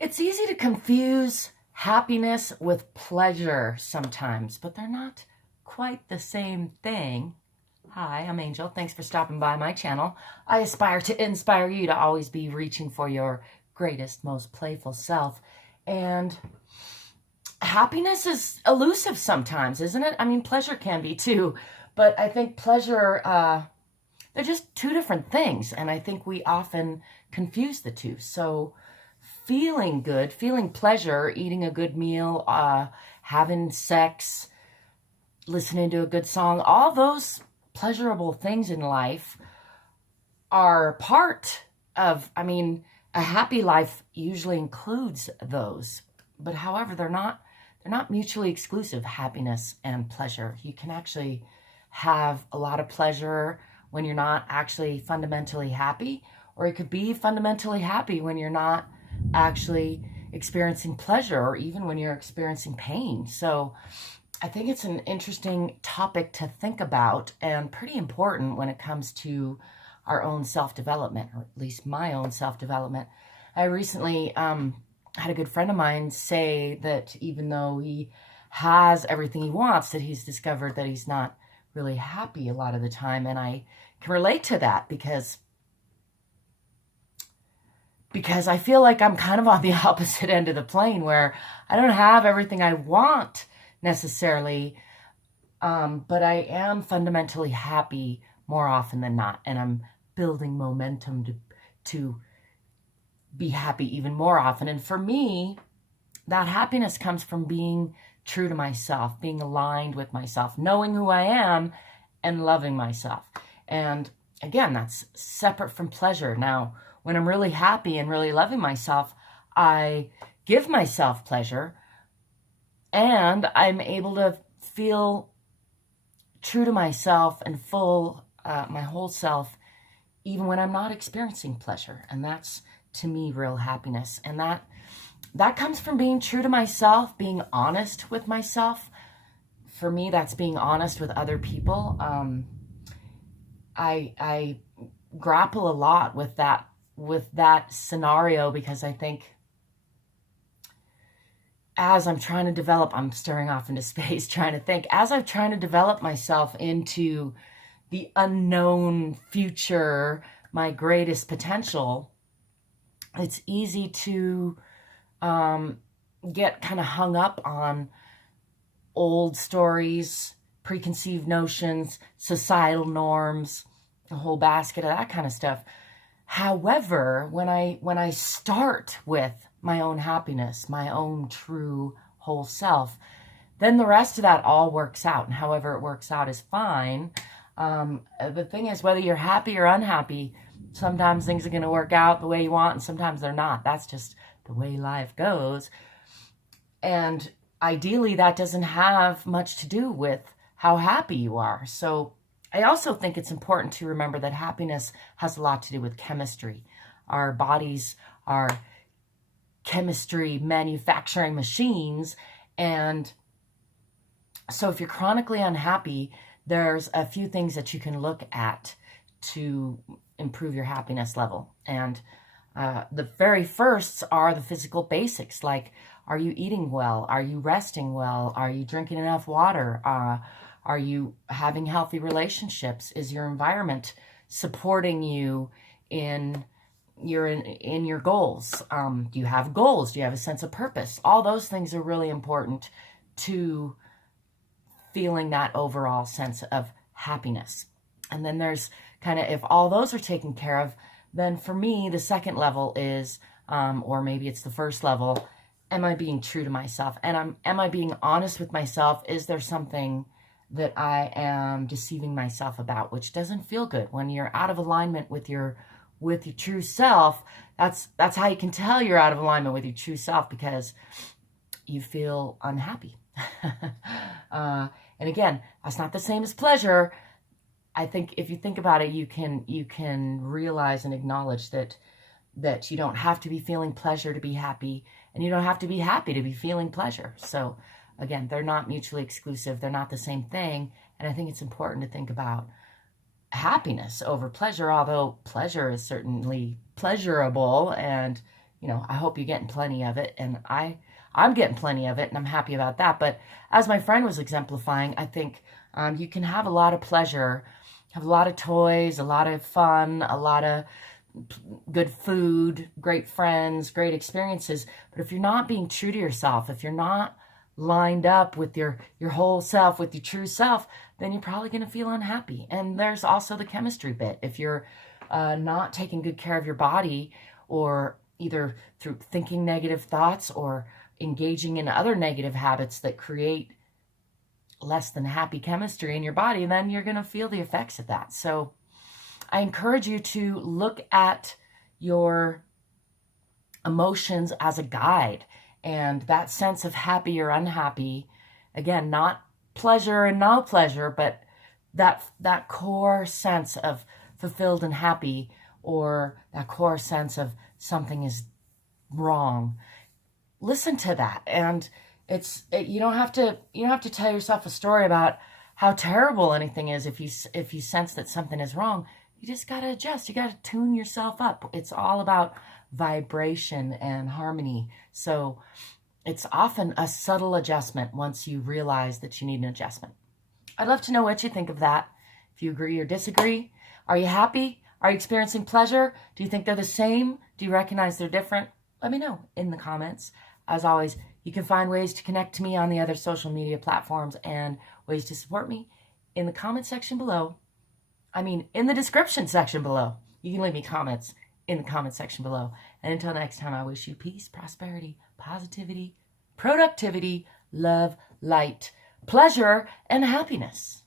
It's easy to confuse happiness with pleasure sometimes, but they're not quite the same thing. Hi, I'm Angel. Thanks for stopping by my channel. I aspire to inspire you to always be reaching for your greatest, most playful self. And happiness is elusive sometimes, isn't it? I mean, pleasure can be too, but I think pleasure, they're just two different things, and I think we often confuse the two. So feeling good, feeling pleasure, eating a good meal, having sex, listening to a good song, all those pleasurable things in life are part of, a happy life usually includes those. But however, they're not mutually exclusive, happiness and pleasure. You can actually have a lot of pleasure when you're not actually fundamentally happy, or it could be fundamentally happy when you're not actually experiencing pleasure, or even when you're experiencing pain. So I think it's an interesting topic to think about, and pretty important when it comes to our own self-development, or at least my own self-development. I recently had a good friend of mine say that even though he has everything he wants, that he's discovered that he's not really happy a lot of the time. And I can relate to that because I feel like I'm kind of on the opposite end of the plane, where I don't have everything I want necessarily, but I am fundamentally happy more often than not, and I'm building momentum to be happy even more often. And for me, that happiness comes from being true to myself, being aligned with myself, knowing who I am, and loving myself. And again, that's separate from pleasure. Now, when I'm really happy and really loving myself, I give myself pleasure, and I'm able to feel true to myself and full, my whole self, even when I'm not experiencing pleasure. And that's, to me, real happiness. And that comes from being true to myself, being honest with myself. For me, that's being honest with other people. I grapple a lot with that scenario, because I think as I'm trying to develop, I'm staring off into space trying to think, as I'm trying to develop myself into the unknown future, my greatest potential, it's easy to get kind of hung up on old stories, preconceived notions, societal norms, a whole basket of that kind of stuff. However, when I start with my own happiness, my own true whole self, then the rest of that all works out. And however it works out is fine. The thing is, whether you're happy or unhappy, sometimes things are going to work out the way you want, and sometimes they're not. That's just the way life goes. And ideally, that doesn't have much to do with how happy you are. So I also think it's important to remember that happiness has a lot to do with chemistry. Our bodies are chemistry manufacturing machines. And so if you're chronically unhappy, there's a few things that you can look at to improve your happiness level. And the very firsts are the physical basics, like, are you eating well? Are you resting well? Are you drinking enough water? Are you having healthy relationships? Is your environment supporting you in your goals? Do you have goals? Do you have a sense of purpose? All those things are really important to feeling that overall sense of happiness. And then there's kind of, if all those are taken care of, then for me, the second level is, or maybe it's the first level, am I being true to myself? And am I being honest with myself? Is there something that I am deceiving myself about, which doesn't feel good? When you're out of alignment with your true self, that's how you can tell you're out of alignment with your true self, because you feel unhappy. And again, that's not the same as pleasure. I think if you think about it, you can realize and acknowledge that you don't have to be feeling pleasure to be happy, and you don't have to be happy to be feeling pleasure. So again, they're not mutually exclusive. They're not the same thing. And I think it's important to think about happiness over pleasure, although pleasure is certainly pleasurable and I hope you're getting plenty of it, and I'm getting plenty of it, and I'm happy about that. But as my friend was exemplifying, I think you can have a lot of pleasure, have a lot of toys, a lot of fun, a lot of good food, great friends, great experiences. But if you're not being true to yourself, if you're not lined up with your whole self, with your true self, then you're probably going to feel unhappy. And there's also the chemistry bit. If you're not taking good care of your body, or either through thinking negative thoughts or engaging in other negative habits that create less than happy chemistry in your body, then you're going to feel the effects of that. So I encourage you to look at your emotions as a guide, and that sense of happy or unhappy, again, not pleasure and no pleasure, but that core sense of fulfilled and happy, or that core sense of something is wrong. Listen to that, and you don't have to tell yourself a story about how terrible anything is if you sense that something is wrong. You just got to adjust. You got to tune yourself up. It's all about vibration and harmony. So it's often a subtle adjustment once you realize that you need an adjustment. I'd love to know what you think of that. If you agree or disagree. Are you happy? Are you experiencing pleasure? Do you think they're the same? Do you recognize they're different? Let me know in the comments. As always, you can find ways to connect to me on the other social media platforms and ways to support me in the comment section below. In the description section below. You can leave me comments in the comment section below. And until next time, I wish you peace, prosperity, positivity, productivity, love, light, pleasure, and happiness.